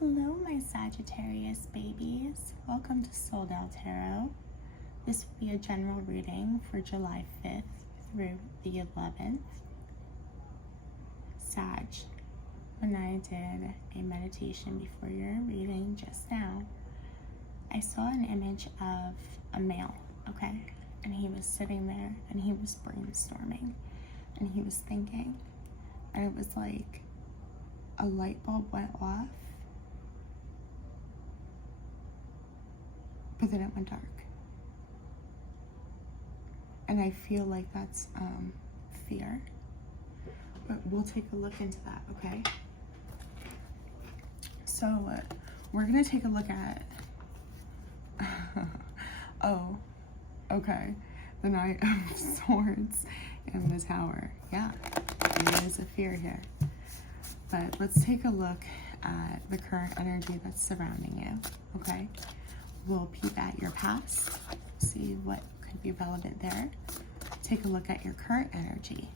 Hello, my Sagittarius babies. Welcome to Sold Out Tarot. This will be a general reading for July 5th through the 11th. Sag, when I did a meditation before your reading just now, I saw an image of a male, okay? And he was sitting there and he was brainstorming and he was thinking. And it was like a light bulb went off, but then it went dark. And I feel like that's fear. But we'll take a look into that, okay? So we're gonna take a look at, oh, okay, the Knight of Swords and the Tower. Yeah, there is a fear here. But let's take a look at the current energy that's surrounding you, okay? We'll peep at your past, see what could be relevant there. Take a look at your current energy,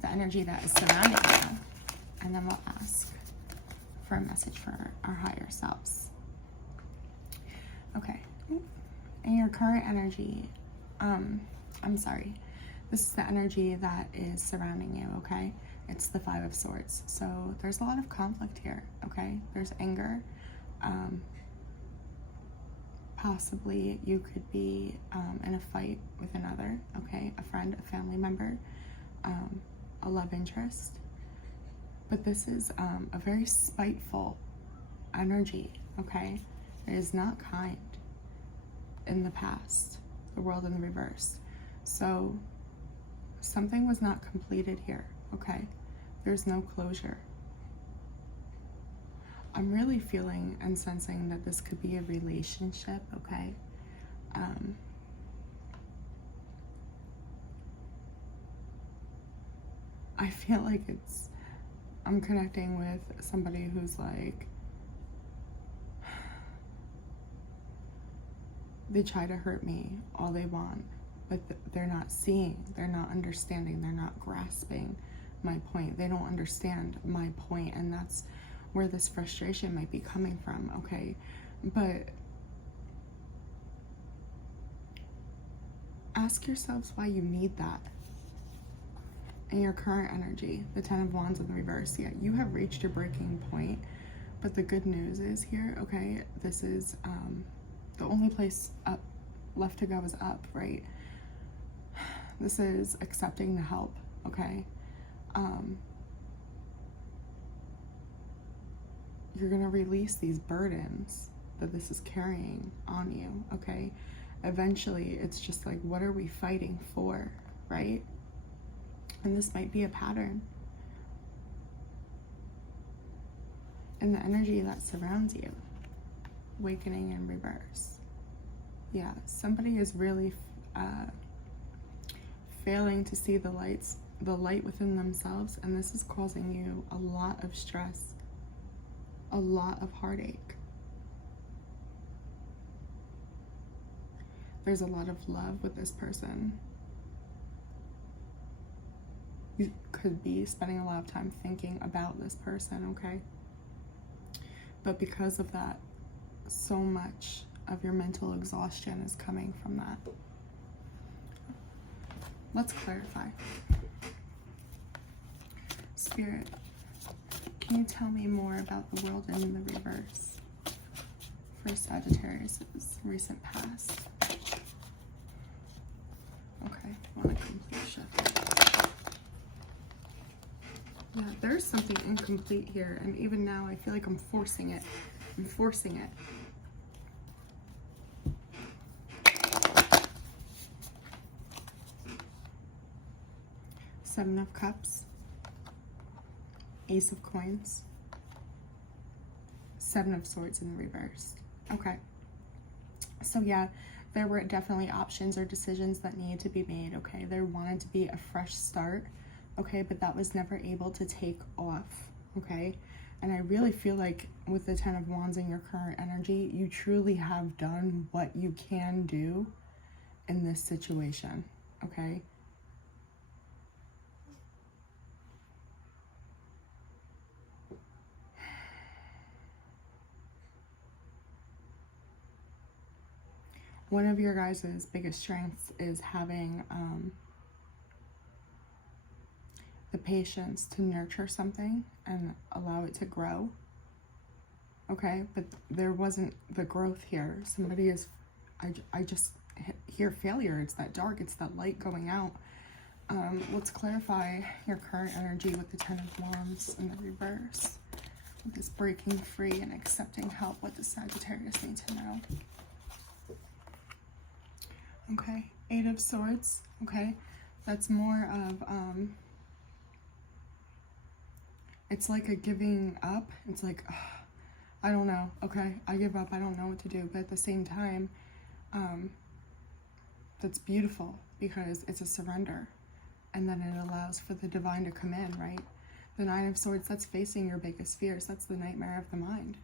the energy that is surrounding you, and then we'll ask for a message for our higher selves. Okay, in your current energy, this is the energy that is surrounding you, okay? It's the Five of Swords. So there's a lot of conflict here, okay? There's anger. Possibly you could be in a fight with another, okay? A friend, a family member, a love interest. But this is a very spiteful energy, okay? It is not kind in the past, the World in the reverse. So something was not completed here, okay? There's no closure. I'm really feeling and sensing that this could be a relationship, okay? I feel like I'm connecting with somebody who's like, they try to hurt me all they want, but they're not seeing, they're not understanding, they're not grasping my point. They don't understand my point, and that's where this frustration might be coming from, okay? But ask yourselves why you need that. In your current energy, the Ten of Wands in the reverse, yeah, you have reached your breaking point, but the good news is here, okay, this is the only place up left to go is up, right? This is accepting the help, okay? You're gonna release these burdens that this is carrying on you, okay? Eventually, it's just like, what are we fighting for, right? And this might be a pattern in the energy that surrounds you. Awakening in reverse. Yeah, somebody is really failing to see the light within themselves, and this is causing you a lot of stress, a lot of heartache. There's a lot of love with this person. You could be spending a lot of time thinking about this person, okay? But because of that, so much of your mental exhaustion is coming from that. Let's clarify. Spirit, can you tell me more about the World in the reverse for Sagittarius's recent past? Okay, I want a complete shift. Yeah, there's something incomplete here, and even now I feel like I'm forcing it. I'm forcing it. Seven of Cups, Ace of Coins, Seven of Swords in the reverse. Okay, so yeah, there were definitely options or decisions that needed to be made, okay? There wanted to be a fresh start, okay? But that was never able to take off, okay? And I really feel like with the Ten of Wands in your current energy, you truly have done what you can do in this situation, okay? One of your guys' biggest strengths is having the patience to nurture something and allow it to grow. Okay, but there wasn't the growth here. Somebody is, I just hear failure. It's that dark, it's that light going out. Let's clarify your current energy with the Ten of Wands in the reverse. With this breaking free and accepting help, what does Sagittarius need to know? Okay, Eight of Swords, okay? That's more of, it's like a giving up. It's like, I don't know, okay? I give up, I don't know what to do. But at the same time, that's beautiful because it's a surrender. And then it allows for the divine to come in, right? The Nine of Swords, that's facing your biggest fears. That's the nightmare of the mind.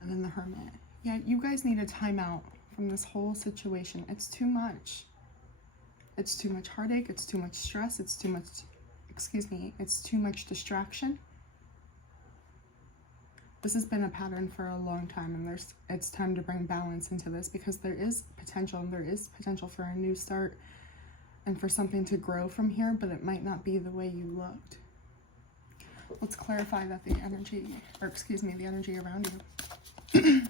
And then the Hermit. Yeah, you guys need a timeout from this whole situation. It's too much. It's too much heartache. It's too much stress. It's too much, excuse me, it's too much distraction. This has been a pattern for a long time, and it's time to bring balance into this because there is potential, and there is potential for a new start and for something to grow from here, but it might not be the way you looked. Let's clarify that the energy, or excuse me, the energy around you.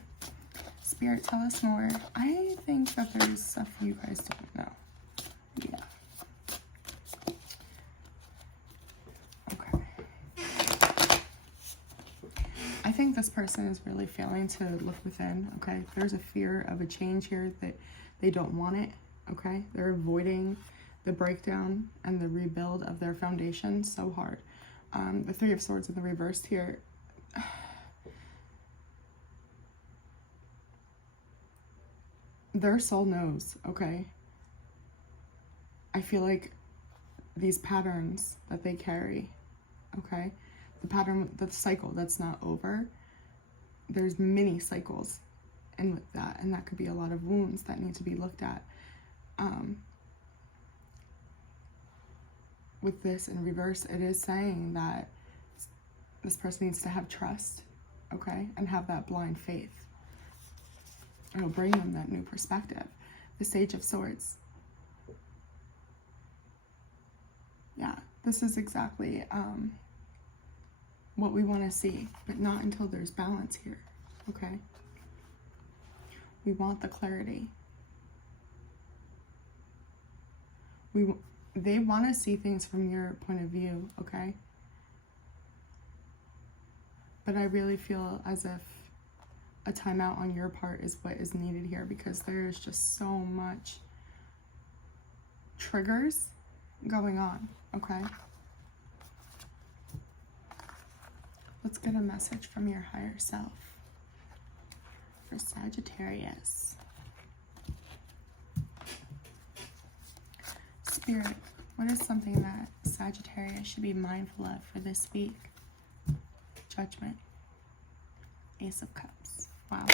Spirit, tell us more. I think that there's stuff you guys don't know. Yeah. Okay. I think this person is really failing to look within, okay? There's a fear of a change here that they don't want it, okay? They're avoiding the breakdown and the rebuild of their foundation so hard. The Three of Swords in the reverse here. Their soul knows, okay? I feel like these patterns that they carry, okay? The pattern, the cycle that's not over, there's many cycles in with that, and that could be a lot of wounds that need to be looked at. With this in reverse, it is saying that this person needs to have trust, okay, and have that blind faith. It'll bring them that new perspective. The Sage of Swords. Yeah, this is exactly what we want to see, but not until there's balance here, okay? We want the clarity. They want to see things from your point of view, okay? But I really feel as if a timeout on your part is what is needed here because there is just so much triggers going on, okay? Let's get a message from your higher self for Sagittarius. Spirit, what is something that Sagittarius should be mindful of for this week? Judgment. Ace of Cups. Wow.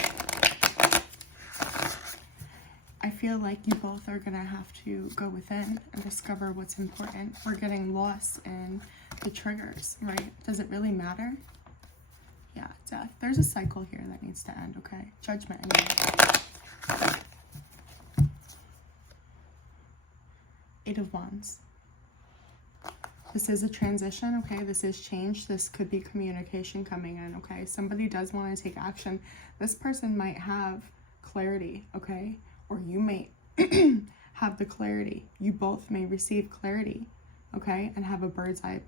I feel like you both are going to have to go within and discover what's important. We're getting lost in the triggers, right? Does it really matter? Yeah, death. There's a cycle here that needs to end, okay? Judgment. Eight of Wands. This is a transition, okay? This is change. This could be communication coming in, okay? Somebody does want to take action. This person might have clarity, okay? Or you may have the clarity. You both may receive clarity, okay? And have a bird's eye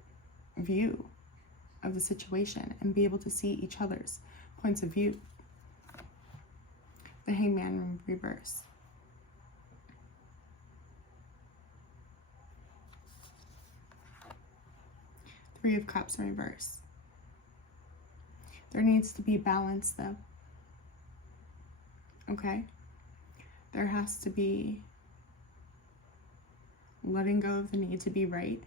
view of the situation and be able to see each other's points of view. The Hangman in reverse. Three of Cups in reverse. There needs to be balance though. Okay? There has to be letting go of the need to be right.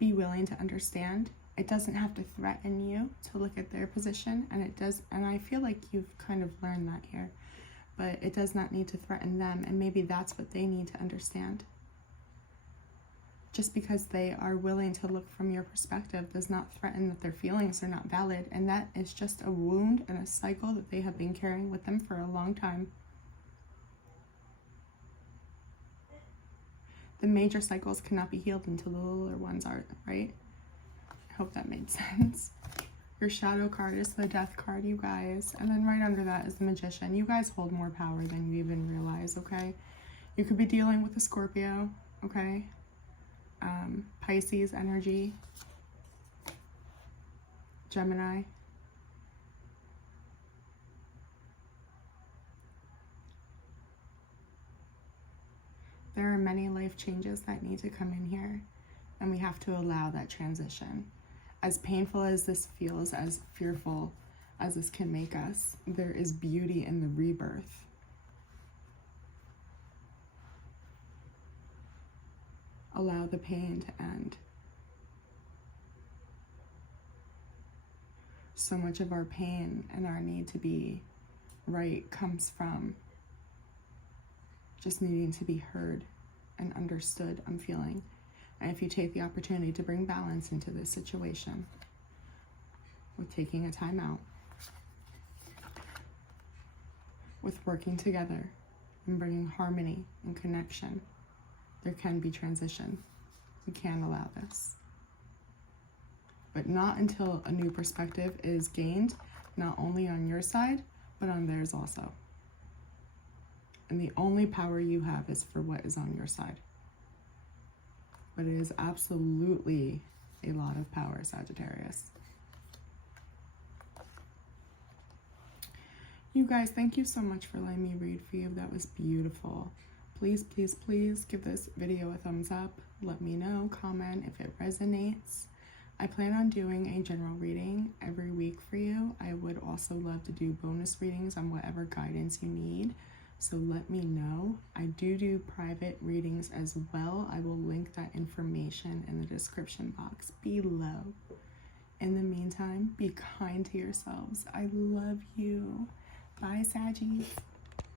Be willing to understand. It doesn't have to threaten you to look at their position, and it does, and I feel like you've kind of learned that here, but it does not need to threaten them, and maybe that's what they need to understand. Just because they are willing to look from your perspective does not threaten that their feelings are not valid, and that is just a wound and a cycle that they have been carrying with them for a long time. The major cycles cannot be healed until the littler ones are, right? I hope that made sense. Your shadow card is the Death card, you guys. And then right under that is the Magician. You guys hold more power than you even realize, okay? You could be dealing with a Scorpio, okay? Pisces energy, Gemini. There are many life changes that need to come in here, and we have to allow that transition. As painful as this feels, as fearful as this can make us, there is beauty in the rebirth. Allow the pain to end. So much of our pain and our need to be right comes from just needing to be heard and understood, I'm feeling. And if you take the opportunity to bring balance into this situation with taking a time out, with working together and bringing harmony and connection, there can be transition. We can allow this. But not until a new perspective is gained, not only on your side, but on theirs also. And the only power you have is for what is on your side. But it is absolutely a lot of power, Sagittarius. You guys, thank you so much for letting me read for you. That was beautiful. Please, please, please give this video a thumbs up. Let me know, comment if it resonates. I plan on doing a general reading every week for you. I would also love to do bonus readings on whatever guidance you need. So let me know. I do private readings as well. I will link that information in the description box below. In the meantime, be kind to yourselves. I love you. Bye, Saggies.